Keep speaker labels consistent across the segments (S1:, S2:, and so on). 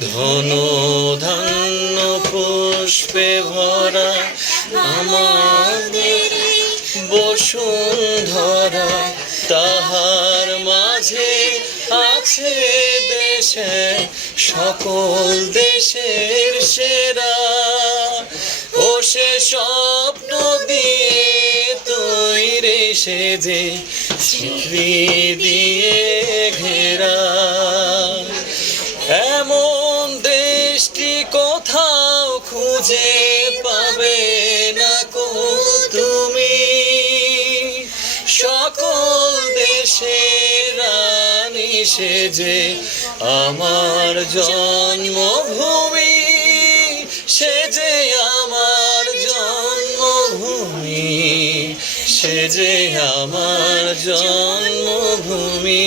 S1: ধন ধান্য পুষ্পে ভরা আমাদের বসুন্ধরা। তাহার মাঝে আছে দেশে, সকল দেশের সেরা। ও সে স্বপ্ন দিয়ে তৈরি সে যে দিয়ে ঘেরা। এমন দেশটি কোথাও খুঁজে পাবে না কো তুমি। সকল দেশের রানী সেজে আমার জন্মভূমি সে যে আমার জন্মভূমি সে যে আমার জন্মভূমি।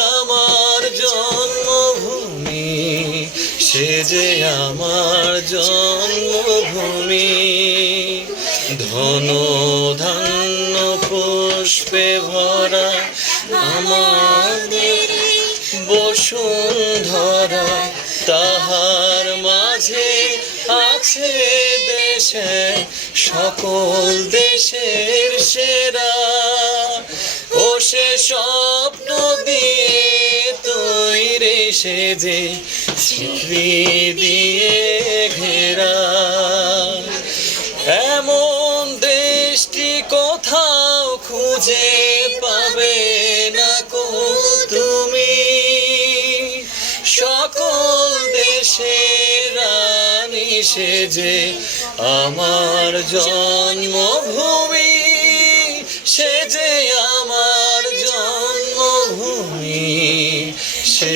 S1: সে যে আমার জন্মভূমি, ধন ধান্য পুষ্পে ভরা আমাদের বসুন্ধরা। তাহার মাঝে আছে দেশে, সকল দেশের সেরা। ও সে স্বপ্ন দিয়ে তৈরি সে যে স্মৃতি দিয়ে ঘেরা। এমন দেশটি কোথাও খুঁজে পাবে না কো তুমি। সকল দেশের রানী সেজে আমার জন্মভূমি সে